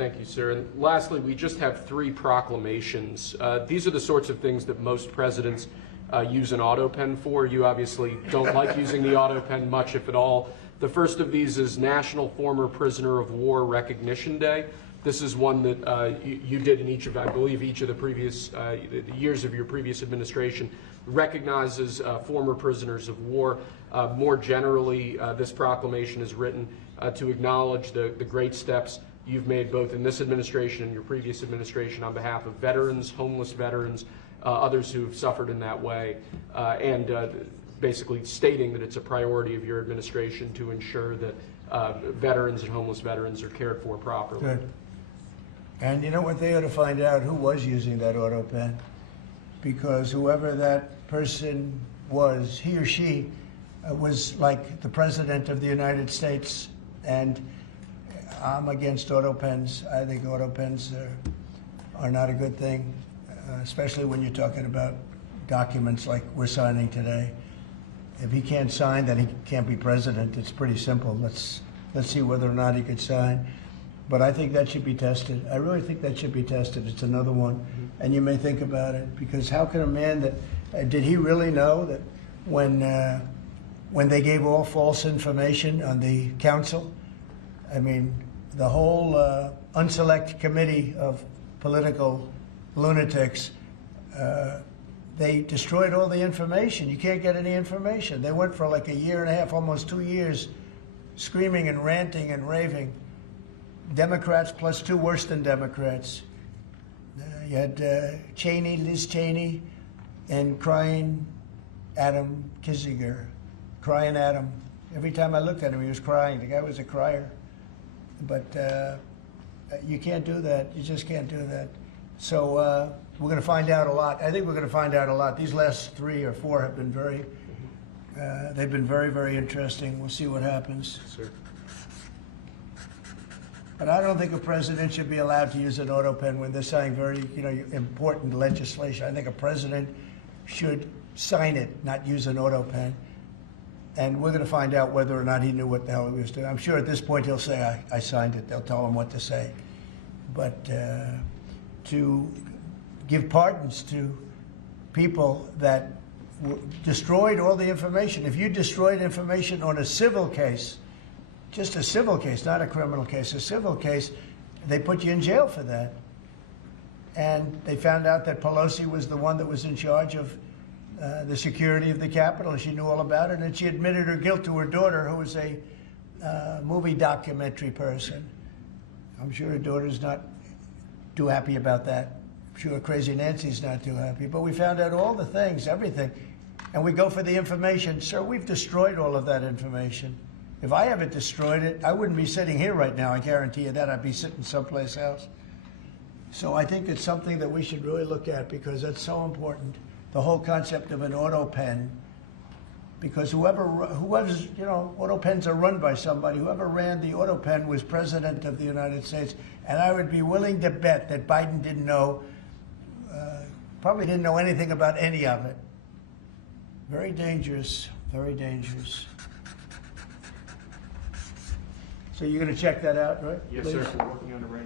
Thank you, sir. And lastly, we just have 3 proclamations. These are the sorts of things that most presidents use an auto pen for. You obviously don't like using the auto pen much, if at all. The first of these is National Former Prisoner of War Recognition Day. This is one that you did in each of, I believe, each of the previous the years of your previous administration, recognizes former prisoners of war. More generally, this proclamation is written to acknowledge the great steps you've made both in this administration and your previous administration on behalf of veterans, homeless veterans, others who have suffered in that way, and basically stating that it's a priority of your administration to ensure that veterans and homeless veterans are cared for properly. Good. And you know what, they ought to find out who was using that auto pen, because whoever that person was, he or she was like the President of the United States, and I'm against auto pens. I think auto pens are not a good thing, especially when you're talking about documents like we're signing today. If he can't sign, then he can't be president. It's pretty simple. Let's see whether or not he could sign. But I think that should be tested. I really think that should be tested. It's another one. Mm-hmm. And you may think about it, because how can a man that, did he really know that when they gave all false information on the council, I mean, the whole unselect committee of political lunatics, they destroyed all the information. You can't get any information. They went for like a year and a half, almost 2 years, screaming and ranting and raving. Democrats plus 2 worse than Democrats. You had Cheney, Liz Cheney, and crying Adam Kinzinger. Crying Adam. Every time I looked at him, he was crying. The guy was a crier. But you can't do that. You just can't do that. So we're going to find out a lot. I think we're going to find out a lot. These last 3 or 4 have been they've been very, very interesting. We'll see what happens. Sir. But I don't think a president should be allowed to use an auto pen when they're signing very, important legislation. I think a president should sign it, not use an auto pen. And we're going to find out whether or not he knew what the hell he was doing. I'm sure at this point he'll say, I signed it. They'll tell him what to say. But to give pardons to people that destroyed all the information. If you destroyed information on a civil case, just a civil case, not a criminal case, a civil case, they put you in jail for that. And they found out that Pelosi was the one that was in charge of the security of the Capitol, and she knew all about it, and she admitted her guilt to her daughter, who was a movie documentary person. I'm sure her daughter's not too happy about that. I'm sure Crazy Nancy's not too happy. But we found out all the things, everything. And we go for the information. Sir, we've destroyed all of that information. If I haven't destroyed it, I wouldn't be sitting here right now. I guarantee you that. I'd be sitting someplace else. So I think it's something that we should really look at, because that's so important. The whole concept of an auto pen, because whoever's, auto pens are run by somebody. Whoever ran the auto pen was President of the United States. And I would be willing to bet that Biden didn't know, probably didn't know anything about any of it. Very dangerous, very dangerous. So you're going to check that out, right? Yes, Please? sir. We're working on it right now.